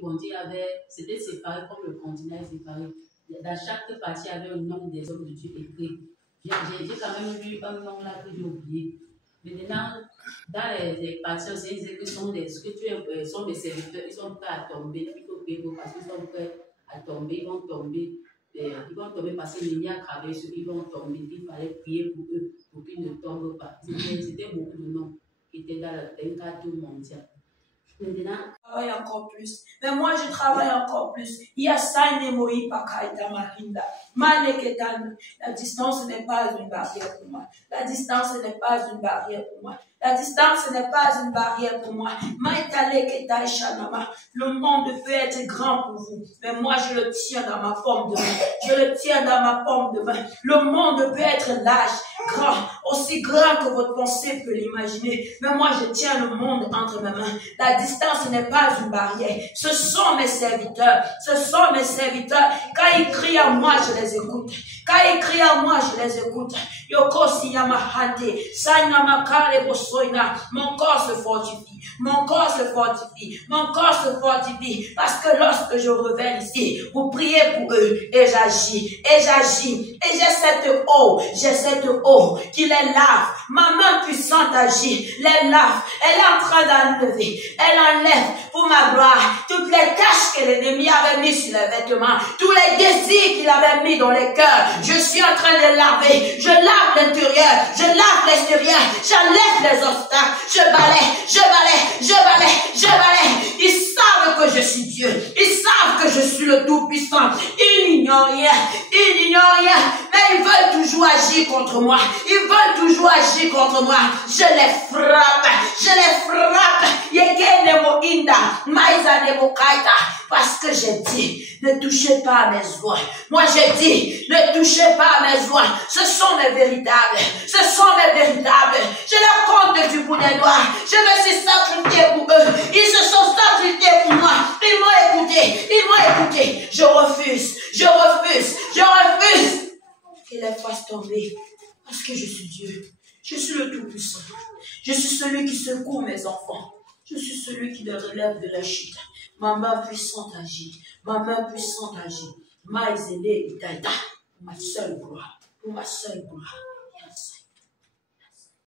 bon Dieu c'était séparé comme le continent est séparé. Dans chaque partie, il y avait un nom des hommes de Dieu écrit. J'ai quand même vu un nom là que j'ai oublié. Maintenant, dans les parties aussi, ils disent que sont des serviteurs, ils sont prêts à tomber. Il faut prier parce qu'ils sont prêts à tomber, ils vont tomber. Ils vont tomber parce que l'ennemi a travaillé sur eux, ils vont tomber. Il fallait prier pour eux, pour qu'ils ne tombent pas. C'était beaucoup de noms qui étaient dans le cadre mondial. Maintenant, je travaille encore plus. Mais moi, je travaille encore plus. Il y a ça, la distance n'est pas une barrière pour moi. La distance n'est pas une barrière pour moi. La distance n'est pas une barrière pour moi. Le monde peut être grand pour vous, mais moi je le tiens dans ma paume de main. Je le tiens dans ma paume de main. Le monde peut être large, grand, aussi grand que votre pensée peut l'imaginer. Mais moi je tiens le monde entre mes mains. La distance n'est pas une barrière. Ce sont mes serviteurs. Ce sont mes serviteurs. Quand ils crient à moi, je les écoute. Quand ils crient à moi, je les écoute. Yokosi Yamahante, Sainamakare Bosoina, mon corps se fortifie, mon corps se fortifie, mon corps se fortifie, parce que lorsque je reviens ici, vous priez pour eux, et j'agis, et j'ai cette eau qui les lave, ma main puissante agit, les lave, elle est en train d'enlever, elle enlève pour ma gloire, toutes les taches que l'ennemi avait mis sur les vêtements, tous les désirs qu'il avait mis dans les cœurs, je suis en train de laver, je lave l'intérieur, je lave l'extérieur, j'enlève les obstacles, je balaie. Ils savent que je suis Dieu, ils savent que je suis le Tout-Puissant, ils n'ignorent rien, mais ils veulent toujours agir contre moi, je les frappe, parce que j'ai dit, ne touchez pas à mes oies. Moi j'ai dit, ne touchez pas à mes oies. Ce sont mes véritables. Je leur compte du bout des doigts. Je me suis sacrifié pour eux. Ils se sont sacrifiés pour moi. Ils m'ont écouté. Je refuse. Qu'ils les fassent tomber. Parce que je suis Dieu. Je suis le Tout-Puissant. Je suis celui qui secoue mes enfants. Je suis celui qui les relève de la chute. Ma main puissante agit. Ma seule gloire.